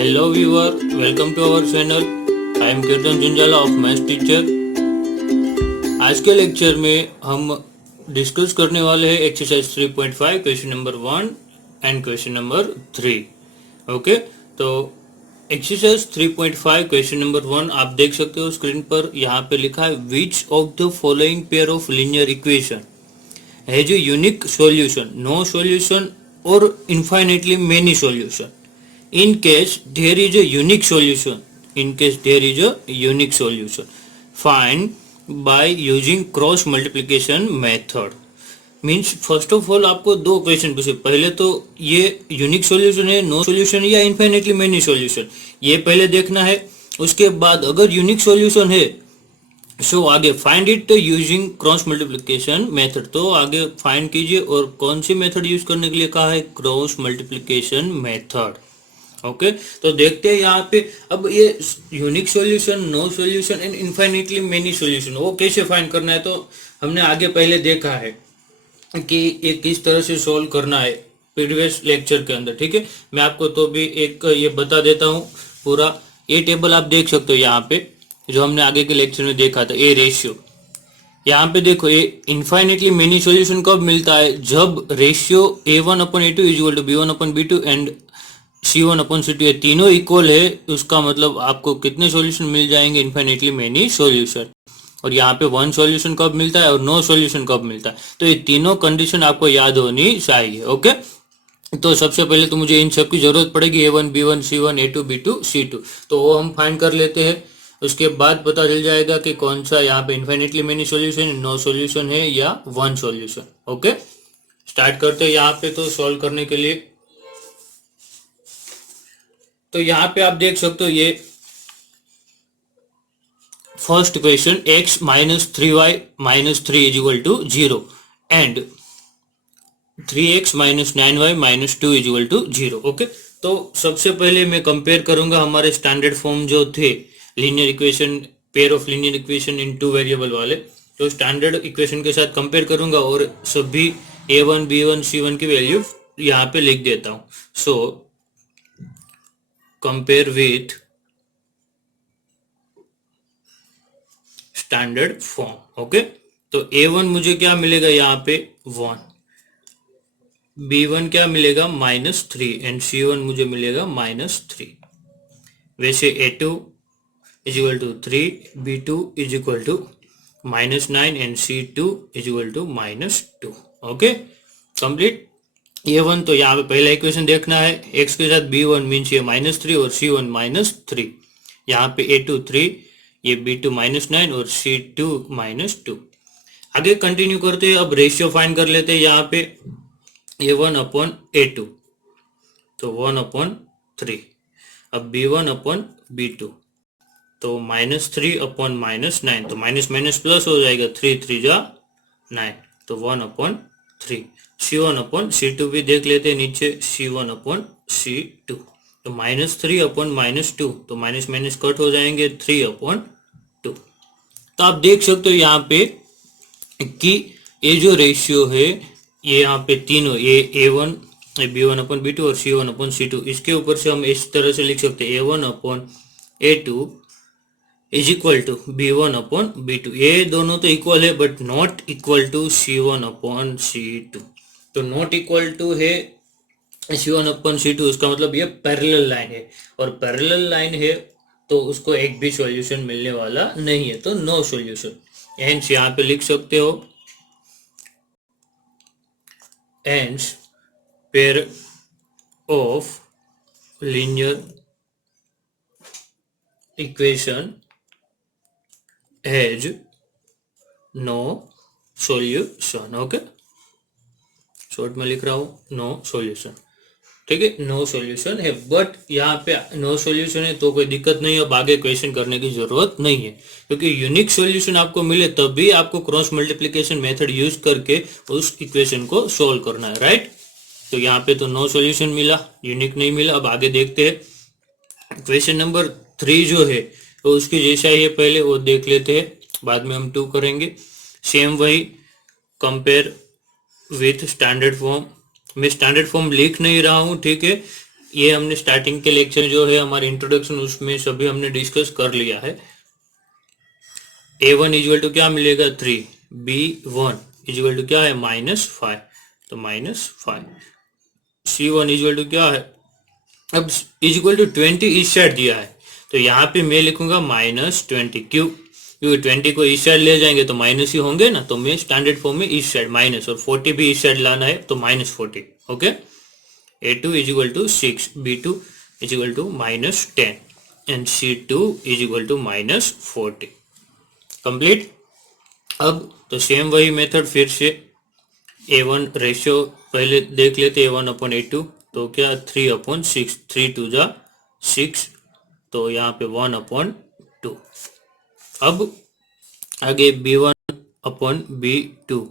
Hello viewer, welcome to our channel. I am Kirtan Junjala of Math Teacher. आज के lecture में हम discuss करने वाले हैं exercise 3.5 question number 1 and question number 3. Okay, तो एक्सरसाइज 3.5 क्वेश्चन नंबर 1 आप देख सकते हो स्क्रीन पर. यहाँ पे लिखा है which of the following pair of linear equation has a unique solution, no solution और infinitely many solution. In case there is a unique solution, find by using cross multiplication method. Means first of all आपको दो question पूछे. पहले तो ये unique solution है, no solution या infinitely many solution, ये पहले देखना है. उसके बाद अगर यूनिक सॉल्यूशन है सो आगे find it using cross multiplication method. तो आगे फाइंड कीजिए और कौन सी मेथड यूज करने के लिए कहा है, क्रॉस मल्टीप्लिकेशन मेथड. ओके, तो देखते हैं यहाँ पे. अब ये unique solution, no solution and infinitely many solution वो कैसे फाइंड करना है, तो हमने आगे पहले देखा है कि ये किस तरह से सॉल्व करना है प्रीवियस लेक्चर के अंदर. ठीक है, मैं आपको तो भी एक ये बता देता हूँ पूरा. ये टेबल आप देख सकते हो यहाँ पे जो हमने आगे के लेक्चर में देखा था, ए रेशियो. यहाँ पे देखो ये इनफाइनेटली मेनी सॉल्यूशन कब मिलता है, जब ratio a1/a2 equal to b1/b2 and C1/C2 ये तीनों इक्वल है. उसका मतलब आपको कितने सॉल्यूशन मिल जाएंगे, इनफाइनेटली मेनी सॉल्यूशन. और यहाँ पे वन सॉल्यूशन कब मिलता है और नो सॉल्यूशन कब मिलता है. तो ये तीनों कंडीशन आपको याद होनी चाहिए. ओके, तो सबसे पहले तो मुझे इन सब की जरूरत पड़ेगी, a1 b1 c1 a2 b2 c2. तो वो हम फाइंड कर लेते हैं. उसके बाद पता चल जाएगा कि कौन सा यहाँ पे infinitely many solution, no solution है या वन सॉल्यूशन. ओके, स्टार्ट करते हैं यहाँ पे. तो सॉल्व करने के लिए तो यहाँ पे आप देख सकते हो ये first question x minus 3y minus 3 is equal to 0 and 3x minus 9y minus 2 is equal to 0. Okay, तो सबसे पहले मैं कंपेयर करूंगा हमारे स्टैंडर्ड फॉर्म जो थे linear equation, pair of linear equation in two variable वाले. तो स्टैंडर्ड इक्वेशन के साथ कंपेयर करूंगा और सभी a1 b1 c1 की वैल्यू यहाँ पे लिख देता हूँ. So compare with standard form. Okay, तो a1 मुझे क्या मिलेगा यहाँ पे 1, b1 क्या मिलेगा -3 एंड c1 मुझे मिलेगा -3. वैसे a2 is equal to 3, b2 is equal to -9 and c2 is equal to -2. Okay, complete. a1 तो यहाँ पे पहला इक्वेशन देखना है, x के साथ b1 मीन्स ये -3 और c1 -3. यहाँ पे a2 3, ये b2 -9 और c2 -2. आगे कंटिन्यू करते हैं. अब रेशियो फाइंड कर लेते हैं. यहाँ पे a1/a2 तो 1/3. अब b1/b2 तो -3/-9 तो माइनस माइनस प्लस हो जाएगा, 3 3 जा 9 तो 1/3. C1/C2 भी देख लेते हैं नीचे, C1/C2 तो -3/-2 तो माइनस माइनस कट हो जाएंगे, 3/2. तो आप देख सकते हो यहाँ पे कि ये जो रेशियो है ये यहाँ पे तीनों a1 b1/b2 और c1/c2, इसके ऊपर से हम इस तरह से लिख सकते हैं a1/a2 is equal to b1/b2. ये दोनों तो इक्वल है but not equal to c1/c2. तो नॉट इक्वल टू है c1/c2, उसका मतलब ये पैरेलल लाइन है और पैरेलल लाइन है तो उसको एक भी सॉल्यूशन मिलने वाला नहीं है, तो नो सॉल्यूशन. हेंस यहाँ पे लिख सकते हो hence pair of linear equation has no solution. Okay, short में लिख रहा हूं नो सॉल्यूशन. ठीक है, नो सॉल्यूशन है बट यहाँ पे नो सॉल्यूशन है तो कोई दिक्कत नहीं है. अब आगे क्वेश्चन करने की जरूरत नहीं है क्योंकि यूनिक सॉल्यूशन आपको मिले तभी आपको क्रॉस मल्टीप्लिकेशन मेथड यूज करके उस इक्वेशन को सॉल्व करना है. राइट, तो यहाँ पे तो नो सॉल्यूशन मिला, यूनिक नहीं मिला. अब आगे देखते हैं क्वेश्चन नंबर 3 जो है तो उसके जैसा ही है, पहले वो देख लेते हैं, बाद में हम 2 करेंगे. सेम वही कंपेयर विथ स्टैंडर्ड फॉर्म. मैं स्टैंडर्ड फॉर्म लिख नहीं रहा हूं, ठीक है, ये हमने स्टार्टिंग के लेक्चर जो है हमारे इंट्रोडक्शन उसमें सभी हमने डिस्कस कर लिया है। a1 इक्वल टू क्या मिलेगा 3, b1 इक्वल टू क्या है -5, तो -5, c1 इक्वल टू क्या है, अब इक्वल टू 20 इस साइड दिया है तो यहाँ पे मैं लिखूंगा -20, क्योंकि 20 को इस साइड ले जाएंगे तो माइनस ही होंगे ना, तो मैं स्टैंडर्ड फॉर्म में इस साइड माइनस, और 40 भी इस साइड लाना है तो -40। Okay, a2 equal to 6, b2 equal to -10 and c2 equal to -40। Complete. अब तो सेम वही मेथड फिर से a1 रेशियो पहले देख लेते, a1/a2 तो क्या 3/6, 3 2 जा 6, तो यहाँ पे 1/2। अब आगे b1/b2,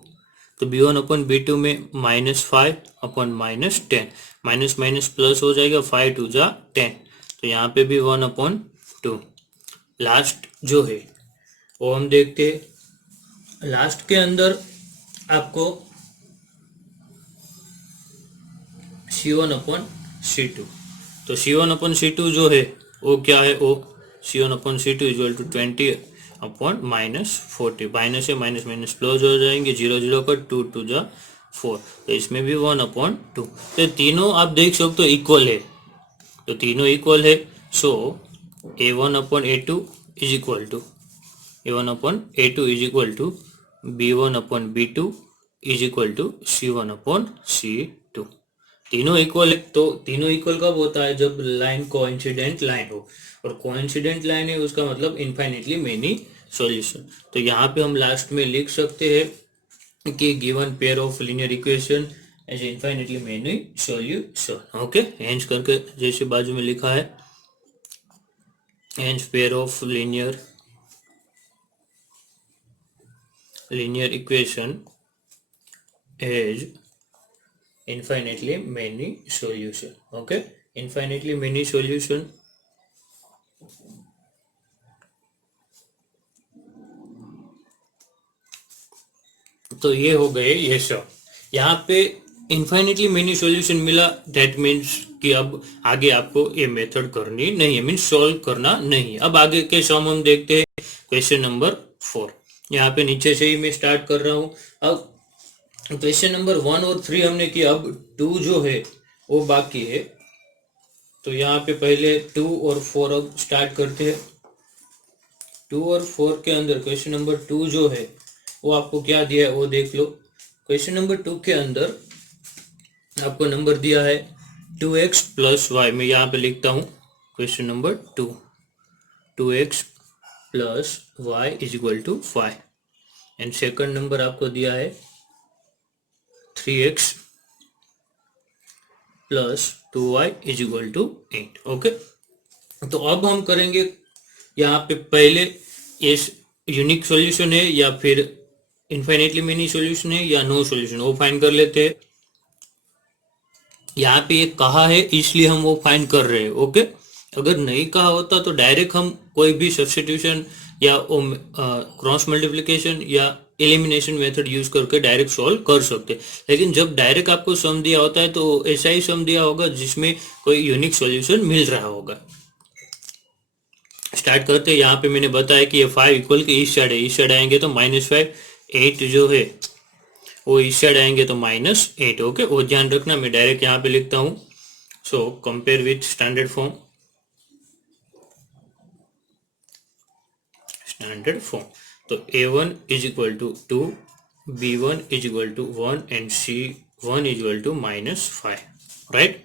तो b1/b2 में -5/10, माइनस माइनस प्लस हो जाएगा, 5 2 जा 10, तो यहाँ पे भी 1/2। लास्ट जो है वो हम देखते हैं, लास्ट के अंदर आपको c1/c2, तो c1/c2 जो है वो क्या है, वो c1/c2 इक्वल टू 20/-40, माइनस से माइनस माइनस प्लस हो जाएंगे, 0 0 पर 2 2 जा 4, तो इसमें भी 1/2। तो तीनों आप देख सकते हो इक्वल है, तो तीनों इक्वल है। So a1/a2 is equal to a1/a2 is equal to b1/b2 is equal to c1/c2। तीनों इक्वल है, तो तीनों इक्वल कब होता है, जब लाइन कोइंसिडेंट लाइन हो, और कोइंसिडेंट लाइन है उसका मतलब इनफाइनेटली मेनी सॉल्यूशन। तो यहाँ पे हम लास्ट में लिख सकते हैं कि given pair of linear equation has infinitely many solution. Okay, hence करके जैसे बाजू में लिखा है, hence pair of linear equation has infinitely many solution। okay, infinitely many solution तो ये हो गए ये सब। यहाँ पे इनफाइनेटली मेनी सॉल्यूशन मिला, दैट मीन्स कि अब आगे आपको ये मेथड करनी नहीं है, मीन्स सॉल्व करना नहीं है। अब आगे के सम हम देखते हैं, क्वेश्चन नंबर 4। यहाँ पे नीचे से ही मैं स्टार्ट कर रहा हूँ। अब क्वेश्चन नंबर 1 और 3 हमने किया, अब 2 जो है वो बाकी है, तो यहाँ पे पहले 2 और 4 अब स्टार्ट करते हैं। 2 और 4 के अंदर क्वेश्चन नंबर 2 जो है वो आपको क्या दिया है वो देख लो। क्वेश्चन नंबर 2 के अंदर आपको नंबर दिया है 2x + y, मैं यहाँ पे लिखता हूँ question number 2, 2x + y = 5, and second number आपको दिया है 3x + 2y = 8। ओके, तो अब हम करेंगे यहाँ पे पहले ये यूनिक सॉल्यूशन है या फिर इनफाइनेटली मेनी सॉल्यूशन है या नो सॉल्यूशन, वो फाइंड कर लेते हैं। यहाँ पे ये कहा है इसलिए हम वो फाइंड कर रहे हैं। ओके, अगर नहीं कहा होता तो डायरेक्ट हम कोई भी सब्स्टिट्यूशन या क्रॉस मल्टीप्लिकेशन या एलिमिनेशन मेथड यूज करके डायरेक्ट सॉल्व कर सकते, लेकिन जब डायरेक्ट आपको सम दिया होता है तो ऐसा ही सम दिया होगा जिसमें कोई यूनिक सॉल्यूशन मिल रहा होगा। स्टार्ट करते हैं। यहाँ पे मैंने बताया कि ये 5 इक्वल के इस साइड है, इस साइड आएंगे तो -5, 8 जो है वो इस साइड आएंगे तो -8। ओके, वो ध्यान रखना, मैं डायरेक्ट यहाँ पे लिखता हूँ। So compare with standard form, तो a1 = 2, b1 = 1 and c1 = -5, right.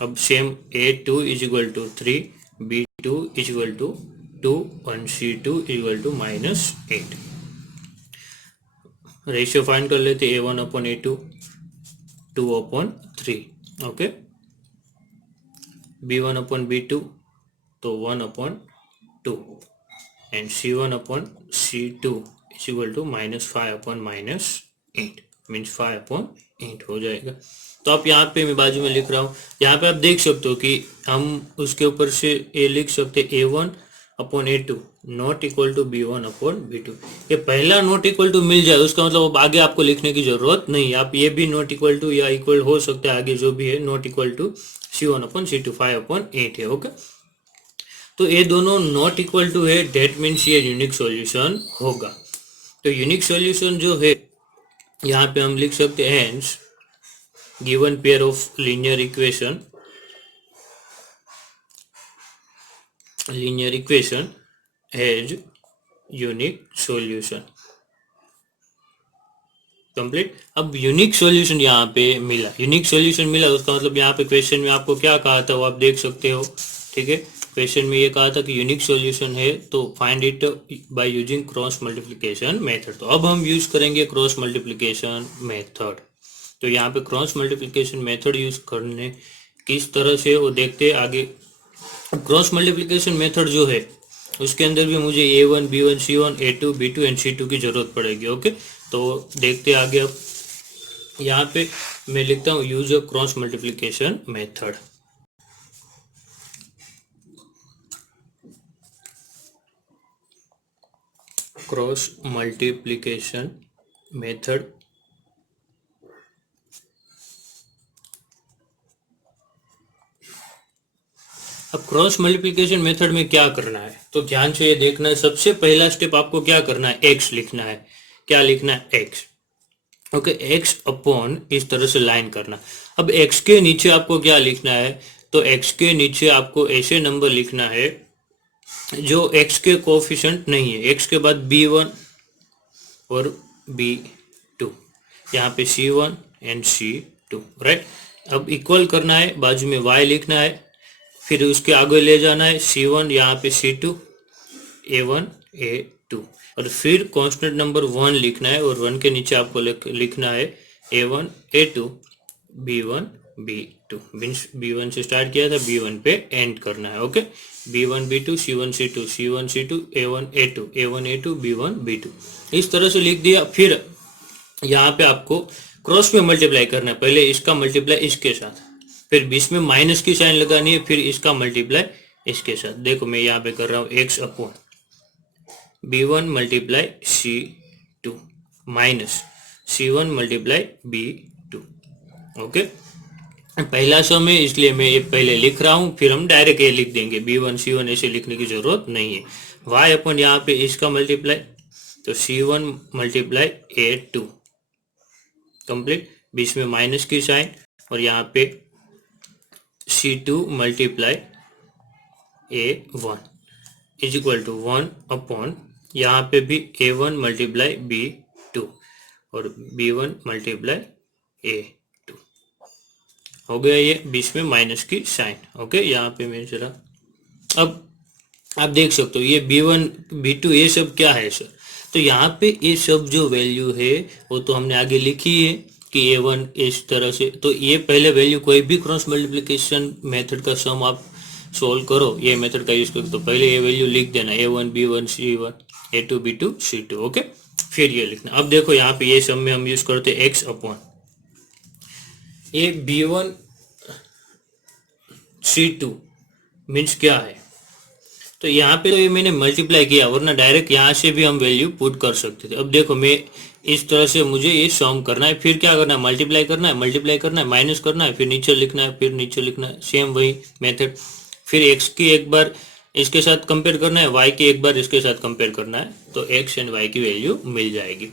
अब same a2 = 3, b2 = 2 and c2 = -8। Ratio find कर लेते, a1/a2 2/3, ओके, b1/b2 तो 1/2 एंड c1/c2 = -5/-8, मीन्स 5/8 हो जाएगा। तो आप यहाँ पे मैं बाजू में लिख रहा हूँ, यहाँ पे आप देख सकते हो कि हम उसके ऊपर से ये लिख सकते a1/a2 not equal to b1/b2। ये पहला नॉट इक्वल टू मिल जाए उसका मतलब अब आगे आपको लिखने की जरूरत नहीं, आप ये भी नॉट इक्वल टू या इक्वल हो सकता है, आगे जो भी है not equal to C1 upon C2 5/8 है। ओके, तो ये दोनों नॉट इक्वल टू है, डेट मीन्स ये यूनिक सॉल्यूशन होगा। तो यूनिक सॉल्यूशन जो है यहाँ पे हम लिख सकते हैं hence given pair of linear equation has unique solution. Complete. अब यूनिक सॉल्यूशन यहाँ पे मिला, यूनिक सॉल्यूशन मिला उसका मतलब यहाँ पे क्वेश्चन में आपको क्या कहा था वो आप देख सकते हो। ठीक है, क्वेश्चन में ये कहा था कि यूनिक सॉल्यूशन है तो find it by using cross multiplication method. तो अब हम यूज करेंगे क्रॉस मल्टीप्लिकेशन मेथड। तो यहाँ पे क्रॉस मल्टीप्लिकेशन मेथड यूज करने किस तरह से वो देखते हैं आगे। क्रॉस मल्टीप्लिकेशन मेथड जो है उसके अंदर भी मुझे A1 B1 C1 A2 B2 and C2 की जरूरत पड़ेगी। ओके, तो देखते आगे। अब यहाँ पे मैं लिखता हूँ use a cross multiplication method. Cross multiplication method अब क्रॉस मल्टीप्लिकेशन मेथड में क्या करना है तो ध्यान से ये देखना है। सबसे पहला स्टेप आपको क्या करना है, एक्स लिखना है। क्या लिखना है, एक्स। ओके, एक्स अपॉन इस तरह से लाइन करना। अब एक्स के नीचे आपको क्या लिखना है, तो एक्स के नीचे आपको ऐसे नंबर लिखना है जो एक्स के कोफिशिएंट नहीं है। एक्स के बाद B1 और B2, यहाँ पे C1 एंड C2, राइट। अब इक्वल करना है, बाजू में y लिखना है, फिर उसके आगे ले जाना है C1, यहाँ पे C2 A1 A2, और फिर कांस्टेंट नंबर 1 लिखना है और 1 के नीचे आपको लिखना है A1 A2 B1 B2। Means B1 से स्टार्ट किया था, B1 पे एंड करना है। Okay, B1 B2 C1 C2 C1 C2 A1 A2 A1 A2 B1 B2, इस तरह से लिख दिया। फिर यहाँ पे आपको क्रॉस में मल्टीप्लाई करना है, पहले इसका मल्टीप्लाई इसके साथ, फिर बीच में माइनस की साइन लगानी है, फिर इसका मल्टीप्लाई इसके साथ। देखो मैं यहाँ पे कर रहा हूँ x upon B1 multiply C2 minus C1 multiply B2। Okay, पहला सम है इसलिए मैं ये पहले लिख रहा हूँ, फिर हम डायरेक्ट ये लिख देंगे। B1 C1 ऐसे लिखने की जरूरत नहीं है। y अपन यहाँ पे इसका मल्टीप्लाई, तो C1 मल्टीप्लाई A2 कंप्लीट, बीच में माइनस की साइन, और यहाँ पे C2 multiply A1 is equal to 1 upon यहाँ पे भी A1 मल्टीप्लाई B2 और B1 मल्टीप्लाई A2। हो गया ये, बीच में माइनस की साइन। ओके, यहाँ पे मैं जरा, अब आप देख सकते हो ये B1 B2 ये सब क्या है सर, तो यहाँ पे ये सब जो वैल्यू है वो तो हमने आगे लिखी है कि A1 इस तरह से। तो ये पहले वैल्यू कोई भी क्रॉस मल्टीप्लिकेशन मेथड का सम आप सोल्व करो, ये मेथड का यूज करो, तो पहले ये वैल्यू लिख देना A1 B1 C1 A2 B2 C2। Okay, फिर ये लिखना। अब देखो यहाँ पे ये सम में हम यूज करते हैं एक्स अपॉन ये B1 C2 मीन्स क्या है, तो यहाँ पे तो ये मैंने मल्टीप्लाई किया, वरना डायरेक्ट यहाँ से भी हम वैल्यू पुट कर सकते थे। अब देखो मैं इस तरह से मुझे ये सम करना है, फिर क्या करना है, मल्टीप्लाई करना है, माइनस करना है, फिर नीचे लिखना है, फिर नीचे लिखना है, सेम वही मेथड। फिर एक्स की एक बार इसके साथ कंपेयर करना है, वाई की एक बार इसके साथ कंपेयर करना है, तो एक्स एंड वाई की वैल्यू मिल जाएगी।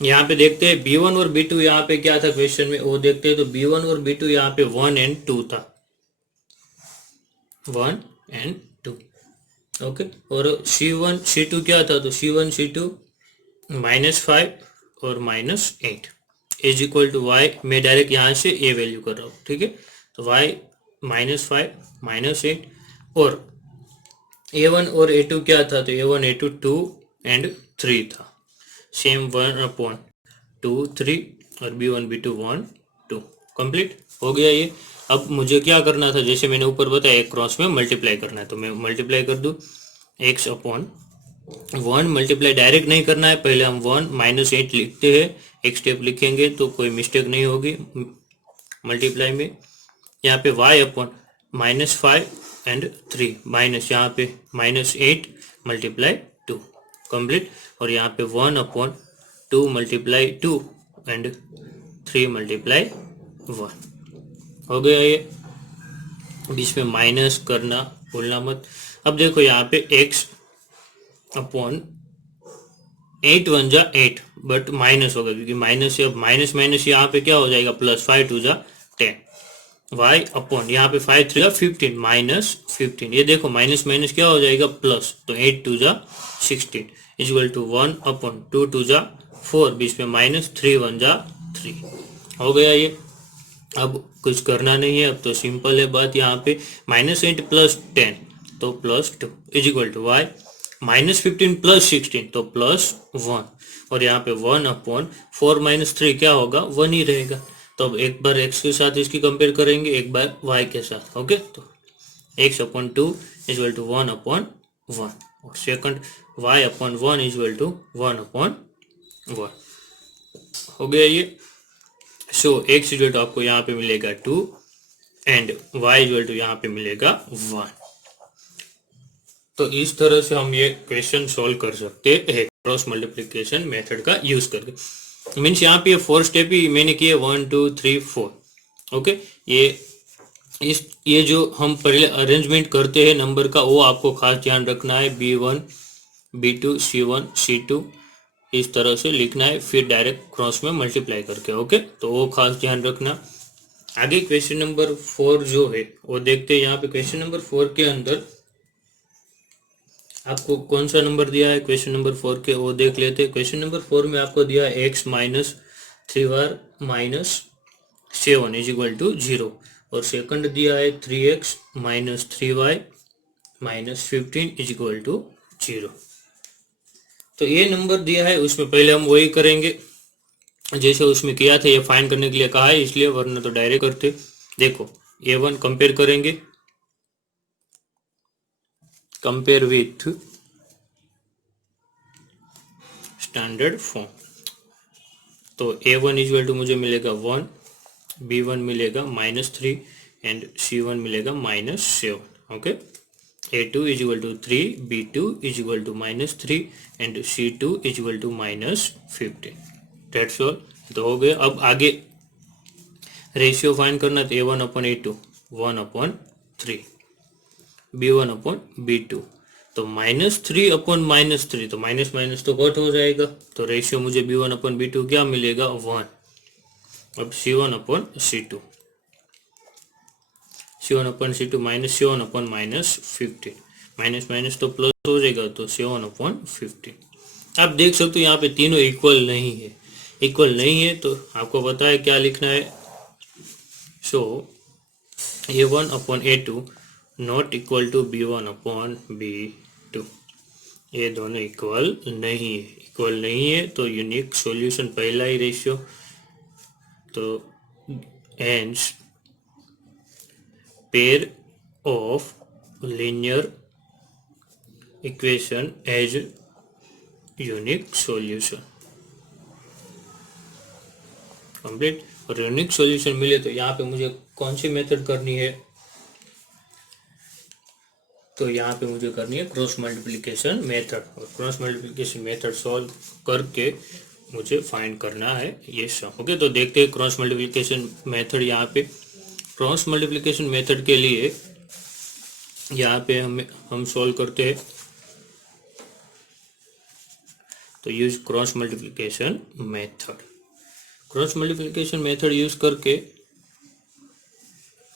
यहाँ पे देखते हैं B1 और B2 यहाँ पे क्या था क्वेश्चन में, वो देखते हैं। तो B1 और B2 यहाँ पे 1 एंड 2 था, 1 एंड 2। ओके, और C1 C2 क्या था, तो C1 C2 -5 और -8 इज इक्वल टू वाई। मैं डायरेक्ट यहाँ से ए वैल्यू कर रहा हूँ, ठीक है। तो वाई -5 -8, और A1 और A2 क्या था, तो A1 A2 2 एंड 3 था, सेम 1/2 3, और B1 B2 1 2। कंप्लीट हो गया ये। अब मुझे क्या करना था, जैसे मैंने ऊपर बताया एक क्रॉस में मल्टीप्लाई करना है, तो मैं मल्टीप्लाई कर दूं x अपॉन 1। मल्टीप्लाई डायरेक्ट नहीं करना है, पहले हम 1 -8 लिखते हैं, एक स्टेप लिखेंगे तो कोई मिस्टेक नहीं होगी मल्टीप्लाई में। यहाँ पे y अपॉन -5 एंड 3 माइनस यहाँ पे -8 मल्टीप्लाई 2 कंप्लीट, और यहाँ पे 1 अपॉन 2 मल्टीप्लाई 2 एंड 3 मल्टीप्लाई 1। हो गया ये, बीच में माइनस करना भूलना मत। अब देखो यहाँ पे x अपॉन 8 वन जा 8, बट माइनस होगा क्योंकि माइनस से अब माइनस माइनस यहाँ पे क्या हो जाएगा प्लस, 5 टू जा 10, y अपॉन यहाँ पे 5 3 जा 15 माइनस 15, ये देखो माइनस माइनस क्या हो जाएगा प्लस, तो 8 टू जा 16 इक्वल टू 1 अपॉन 2 टू जा 4, बीच में माइनस 3 वन जा 3। हो गया ये, अब कुछ करना नहीं है, अब तो सिंपल है बात। यहाँ पे -8 प्लस 10 तो +2 is equal to y, -15 plus 16 तो +1, और यहाँ पे 1 अपॉन 4 माइनस 3 क्या होगा 1 ही रहेगा। तो अब एक बार x के साथ इसकी कंपेयर करेंगे, एक बार y के साथ। ओके, तो x upon 2 is equal to 1 upon 1, और second y upon 1 is equal to 1 upon 1। हो गया ये। सो x इक्वल टू आपको यहाँ पे मिलेगा 2 एंड y इक्वल टू यहाँ पे मिलेगा 1। तो इस तरह से हम ये क्वेश्चन सॉल्व कर सकते हैं क्रॉस मल्टीप्लिकेशन मेथड का यूज करके। मीन्स यहाँ पे 4 स्टेप ही मैंने किए, 1 2 3 4। ओके, ये जो हम पहले अरेंजमेंट करते हैं नंबर का, वो आपको खास ध्यान रखना है। B1 B2 C1 C2 इस तरह से लिखना है, फिर डायरेक्ट क्रॉस में मल्टीप्लाई करके। ओके, तो वो खास ध्यान रखना। आगे क्वेश्चन नंबर 4 जो है वो देखते हैं। यहाँ पे क्वेश्चन नंबर 4 के अंदर आपको कौन सा नंबर दिया है क्वेश्चन नंबर 4 के, वो देख लेते हैं। क्वेश्चन नंबर 4 में आपको दिया है x minus 3y minus 7 is equal to 0, और सेकंड दिया है 3x minus 3y minus 15 is equal to 0। तो ये नंबर दिया है, उसमें पहले हम वही करेंगे जैसे उसमें किया था। ये फाइंड करने के लिए कहा है इसलिए, वरना तो डायरेक्ट करते। देखो A1 कंपेयर करेंगे, कंपेयर विथ स्टैंडर्ड फॉर्म। तो A1 इक्वल टू मुझे मिलेगा 1, B1 मिलेगा -3 एंड C1 मिलेगा -7। Okay, A2 is equal to 3, B2 is equal to -3 and C2 is equal to -15। That's all. तो हो गया। अब आगे रेशियो फाइंड करना, तो A1 upon A2 1 upon 3, B1 upon B2, तो -3 अपॉन -3, तो माइनस माइनस तो कट हो जाएगा। तो रेशियो मुझे B1 अपॉन B2 क्या मिलेगा 1। अब C1 upon C2, C1 upon C2 -7 upon -15, minus minus तो प्लस हो जाएगा, तो 7 अपॉन 15। आप देख सकते हो यहाँ पे तीनों इक्वल नहीं है, इक्वल नहीं है तो आपको पता है क्या लिखना है। So A1 upon A2 not equal to B1 upon B2, ये दोनों इक्वल नहीं है। इक्वल नहीं है तो यूनिक सॉल्यूशन पहला ही रेशियो, तो hence pair of linear equation has unique solution complete. और यूनिक सॉल्यूशन मिले तो यहाँ पे मुझे कौन सी मेथड करनी है, तो यहाँ पे मुझे करनी है क्रॉस मल्टीप्लिकेशन मेथड। और क्रॉस मल्टीप्लिकेशन मेथड सॉल्व करके मुझे फाइंड करना है ये सम। ओके, तो देखते हैं क्रॉस मल्टीप्लिकेशन मेथड। यहाँ पे क्रॉस मल्टीप्लिकेशन मेथड के लिए यहाँ पे हम सॉल्व करते हैं, तो use cross multiplication method. Cross multiplication method use करके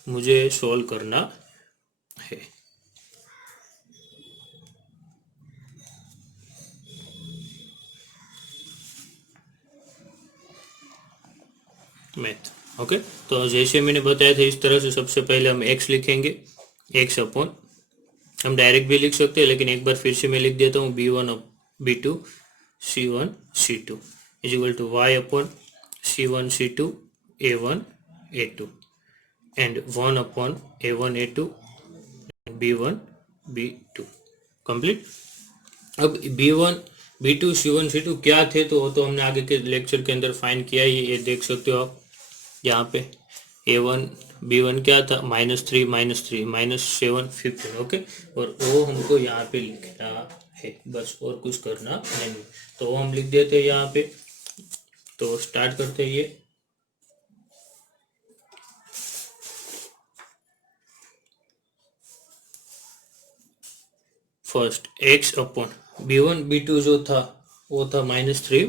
मुझे सॉल्व करना है। मैथ। ओके, तो जैसे मैंने बताया था इस तरह से सबसे पहले हम x लिखेंगे, x अपॉन, हम डायरेक्ट भी लिख सकते हैं लेकिन एक बार फिर से मैं लिख देता हूँ B1 B2 C1 C2 is equal to y upon C1 C2 A1 A2 and 1 upon A1 A2 B1 B2 complete. अब B1 B2 C1 C2 क्या थे, तो वो तो हमने आगे के लेक्चर के अंदर फाइंड किया ही, ये देख सकते हो आप यहाँ पे। A1 B1 क्या था -3 -7 15। ओके, और वो हमको यहाँ पे लिखना है, बस और कुछ करना नहीं। तो वो हम लिख देते हैं यहाँ पे। तो स्टार्ट करते हैं ये। First x upon b1 b2 जो था वो था -3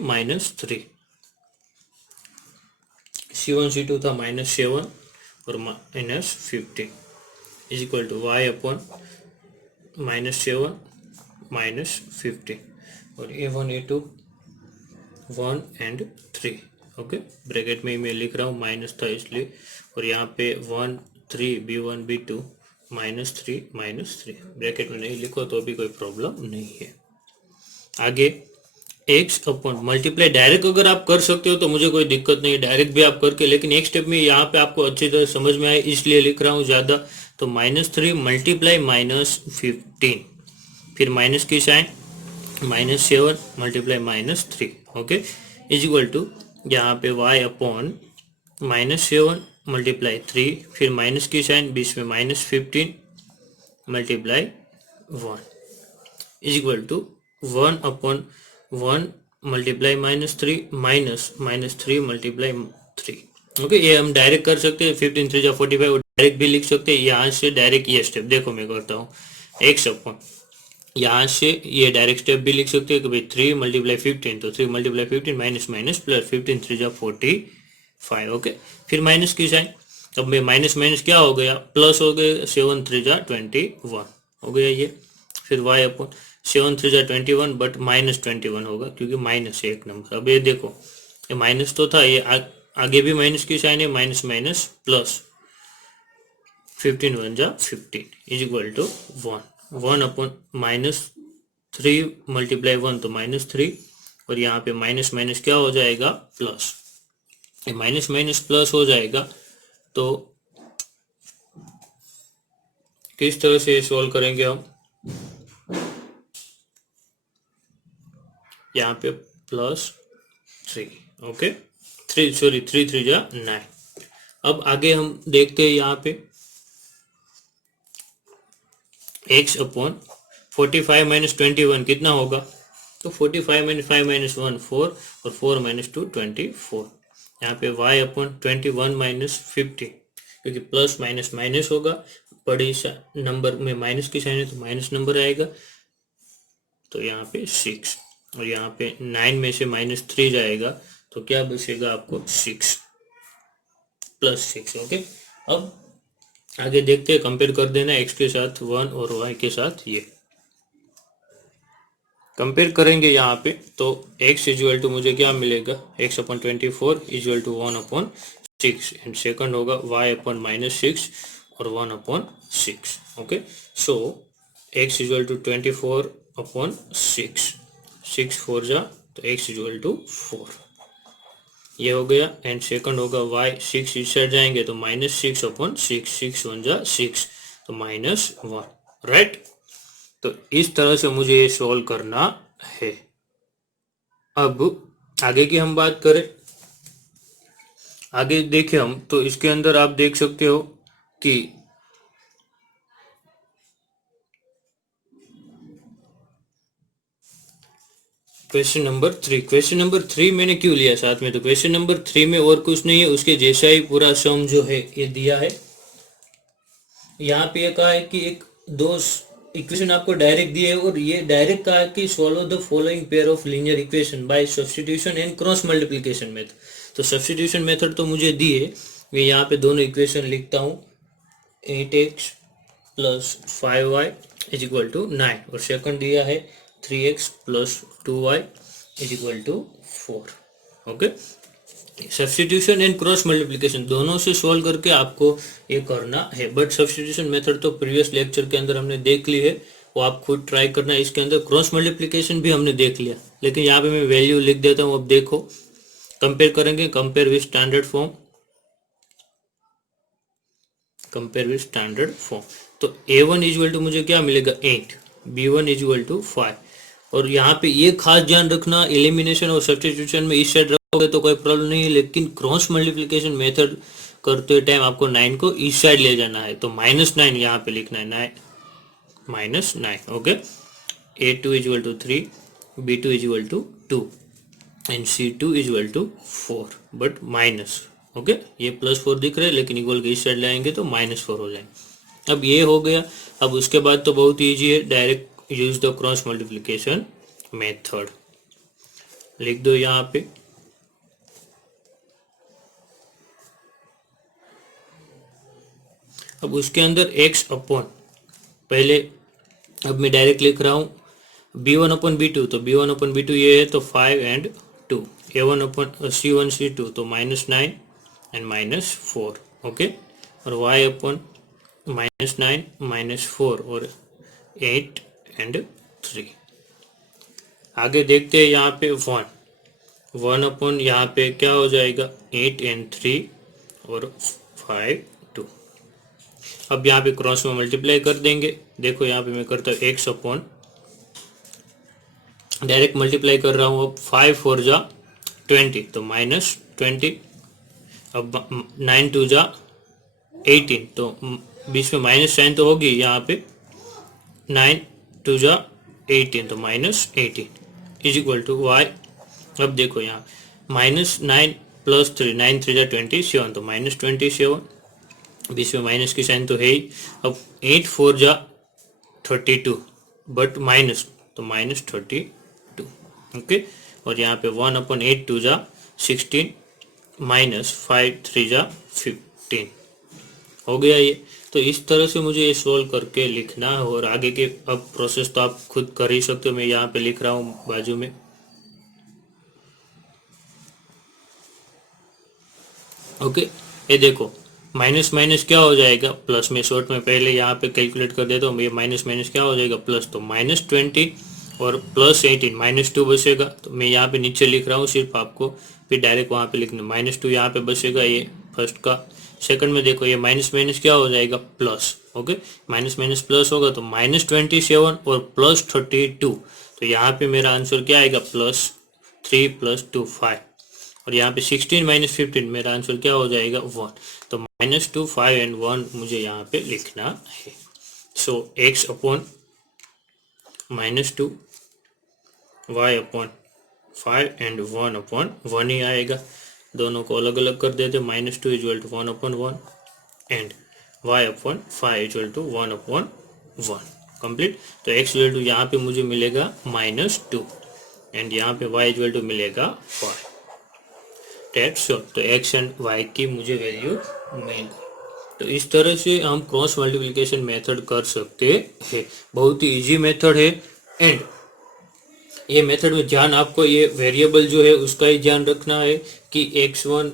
c1 c2 था -7 और -15 is equal to y upon -7 -15 और a1 a2 1 and 3। Okay, bracket में ही मैं लिख रहा हूँ, माइनस था इसलिए, और यहाँ पे 1 3 b1 b2 -3 ब्रैकेट में नहीं लिखो तो भी कोई प्रॉब्लम नहीं है। आगे x अपॉन मल्टीप्लाई डायरेक्ट अगर आप कर सकते हो तो मुझे कोई दिक्कत नहीं है, डायरेक्ट भी आप करके, लेकिन एक स्टेप में यहाँ पे आपको अच्छी तरह समझ में आए इसलिए लिख रहा हूँ ज़्यादा। तो -3 मल्टीप्लाई -15, फिर माइनस की sign, -7 multiply -3, okay, is equal to यहाँ पे y अपॉन -7 मल्टीप्लाई 3, फिर माइनस की साइन, बीच में -15 multiply 1 is equal to 1 upon 1 multiply -3 -3 multiply 3। Okay, ये हम डायरेक्ट कर सकते हैं, 15 3 जा 45 डायरेक्ट भी लिख सकते हैं। यहाँ से डायरेक्ट ये स्टेप देखो मैं करता हूँ, x अपॉन यहाँ से ये डायरेक्ट स्टेप भी लिख सकते हैं कि भाई 3 मल्टीप्लाई 15, तो 3 मल्टीप्लाई 15 माइनस माइनस प्लस 15 3 जा 45। ओके, फिर माइनस की साइन, अब में माइनस माइनस क्या हो गया, प्लस हो गया, 7 3 जा 21 हो गया ये। फिर y अपॉन 7 3 जा 21 बट -21 होगा क्योंकि माइनस है एक नंबर। अब ये देखो, ये माइनस तो था, ये आगे भी माइनस की साइन है, माइनस माइनस प्लस 15 1 जा 15 is equal to 1 upon -3 multiply 1 तो -3, और यहाँ पे माइनस माइनस क्या हो जाएगा, प्लस, ये माइनस माइनस प्लस हो जाएगा। तो किस तरह से सॉल्व करेंगे हम, यहाँ पे +3, ओके, 3 3 जा 9। अब आगे हम देखते हैं यहाँ पे x अपॉन 45 माइनस 21 कितना होगा, तो 45 माइनस 5 माइनस 1 4 और 4 माइनस 2 24। यहाँ पे y अपॉन 21 माइनस 50 क्योंकि प्लस माइनस माइनस होगा, बड़ी नंबर में माइनस की साइन है तो माइनस नंबर आएगा, तो यहाँ पे 6, और यहाँ पे 9 में से -3 जाएगा तो क्या बचेगा आपको 6 + 6। ओके, अब आगे देखते हैं, कंपेयर कर देना x के साथ 1 और y के साथ, ये कंपेयर करेंगे यहाँ पे, तो x इक्वल टू मुझे क्या मिलेगा, x upon 24 equal to 1 upon 6 and second होगा y अपॉन -6 और 1 upon 6। Okay, so x equal to 24 upon 6, 6 4 जा तो x इक्वल टू 4, ये हो गया, एंड सेकंड होगा y 6 इस साइड जाएंगे तो -6 अपॉन 6, 6 1 जा 6 तो -1, राइट। तो इस तरह से मुझे ये सॉल्व करना है। अब आगे की हम बात करें, आगे देखें हम, तो इसके अंदर आप देख सकते हो कि क्वेश्चन नंबर 3, क्वेश्चन नंबर 3 मैंने क्यों लिया साथ में, तो क्वेश्चन नंबर 3 में और कुछ नहीं है, उसके जैसा ही पूरा सम जो है ये दिया है। यहाँ पे ये कहा है कि एक दो इक्वेशन आपको डायरेक्ट दिए है, और ये डायरेक्ट कहा है कि solve the following pair of linear equation by substitution and cross multiplication method. तो सब्स्टिट्यूशन मेथड तो मुझे दी है, मैं यहाँ पे दोनों इक्वेशन लिखता हूँ, 8x + 5y is equal to 9, और सेकंड दिया है 3x + 2y is equal to 4। Okay, substitution and cross multiplication दोनों से सॉल्व करके आपको ये करना है, बट सब्स्टिट्यूशन मेथड तो प्रीवियस लेक्चर के अंदर हमने देख ली है, वो आप खुद ट्राई करना। इसके अंदर क्रॉस मल्टीप्लिकेशन भी हमने देख लिया, लेकिन यहाँ पे मैं वैल्यू लिख देता हूँ। अब देखो, कंपेयर करेंगे, compare with standard form, compare with standard form. तो a1 इक्वल टू मुझे क्या मिलेगा 8, b1 इक्वल टू 5, और यहाँ पे ये खास ध्यान रखना, एलिमिनेशन और सब्स्टिट्यूशन में इस साइड रखोगे तो कोई प्रॉब्लम नहीं है, लेकिन क्रॉस मल्टीप्लिकेशन मेथड करते टाइम आपको 9 को इस साइड ले जाना है, तो -9 यहाँ पे लिखना है, -9। Okay, a2 equal to 3, b2 equal to 2 and c2 equal to 4, but minus. Okay, ये +4 दिख रहा है, लेकिन इक्वल के इस साइड लाएंगे तो -4 हो जाएंगे। अब ये हो गया। अब उसके बाद तो बहुत ईजी है, direct use the cross multiplication method. लिख दो यहाँ पे। अब उसके अंदर x अपॉन पहले, अब मैं डायरेक्ट लिख रहा हूँ b1 अपॉन b2, तो b1 अपॉन b2 ये है तो 5 and 2, a1 upon c1 c2 तो -9 एंड -4, ओके। और y अपॉन -9 -4 और 8 एंड 3। आगे देखते हैं यहाँ पे 1 अपॉन यहाँ पे क्या हो जाएगा 8 एंड 3 और 5 2। अब यहाँ पे क्रॉस में मल्टीप्लाई कर देंगे। देखो यहाँ पे मैं करता हूँ x अपॉन, डायरेक्ट मल्टीप्लाई कर रहा हूँ। अब 5 4 जा 20 तो -20, अब 9 2 जा 18 तो बीच में माइनस साइन तो होगी यहाँ पे, 9 2 जा 18 तो -18 इज इक्वल टू y। अब देखो यहाँ -9 + 3 9 3 जा 27 तो -27, बीच में माइनस की साइन तो है ही। अब 8 4 जा 32 बट माइनस तो -32, ओके। और यहाँ पे 1 अपॉन 8 2 जा 16 -5 3 जा 15 हो गया ये। तो इस तरह से मुझे ये सोल्व करके लिखना है, और आगे के अब प्रोसेस तो आप खुद कर ही सकते हो। मैं यहाँ पे लिख रहा हूँ बाजू में, ओके। ये देखो माइनस माइनस क्या हो जाएगा प्लस में, शॉर्ट में पहले यहाँ पे कैलकुलेट कर देता हूँ। ये माइनस माइनस क्या हो जाएगा प्लस, तो -20 और +18 -2 बचेगा। तो मैं यहाँ पे नीचे लिख रहा हूँ सिर्फ आपको, फिर डायरेक्ट वहाँ पे लिखना -2 यहाँ पे बचेगा। ये फर्स्ट का। सेकंड में देखो ये माइनस माइनस क्या हो जाएगा plus, okay. Minus minus plus होगा तो -27 और +32, तो यहाँ पे मेरा आंसर क्या आएगा +3 + 2 5। और यहाँ पे 16 - 15 मेरा आंसर क्या हो जाएगा 1। तो -2 5 एंड 1 मुझे यहाँ पे लिखना है। सो x upon -2 y upon 5 and 1 upon 1 ही आएगा। दोनों को अलग अलग कर देते। -2 = 1 upon 1 and y upon 5 = 1 upon 1 complete. तो x = यहाँ पे मुझे मिलेगा -2 एंड यहाँ पे y = मिलेगा 5। That's all. तो x एंड y की मुझे वैल्यू मिल। तो इस तरह से हम क्रॉस मल्टीप्लिकेशन मेथड कर सकते हैं। बहुत ही इजी मेथड है। एंड ये मेथड में ध्यान आपको ये वेरिएबल जो है उसका ही ध्यान रखना है कि x1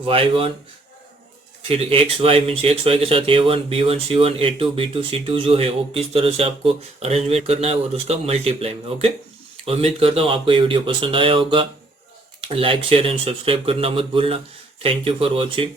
y1 फिर xy मीन्स xy के साथ a1 b1 c1 a2 b2 c2 जो है वो किस तरह से आपको अरेंजमेंट करना है और उसका मल्टीप्लाई में, ओके। उम्मीद करता हूँ आपको ये वीडियो पसंद आया होगा। लाइक शेयर एंड सब्सक्राइब करना मत भूलना। Thank you for watching.